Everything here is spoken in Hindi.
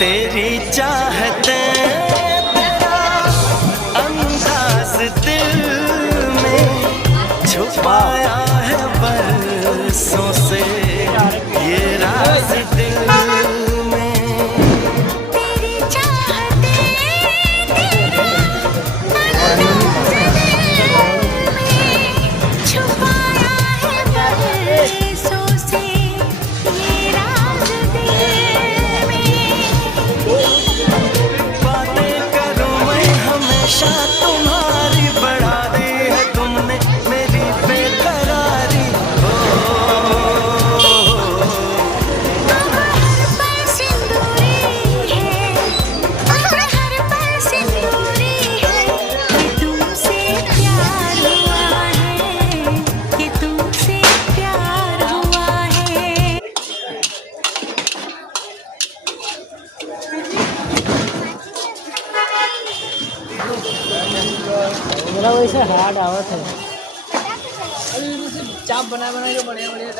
तेरी चाहते तेरा अंदाज दिल में छुपाया है बरसों से ये राज दिल में। तेरी चाहते तेरा अंदाज दिल में छुपाया है बरसों से ये राज दिल में। बातें करूं मैं हमेशा तुम्हारी, बढ़ा दी है तुमने मेरी बेकरारी। अब हर पल सिंदूरी है, अब हर पल सिंदूरी है कि तुमसे प्यार हुआ है, कि तुमसे प्यार हुआ है। मेरा वैसे हार्ड आवत है। अभी चाप बना बना के बढ़िया बढ़िया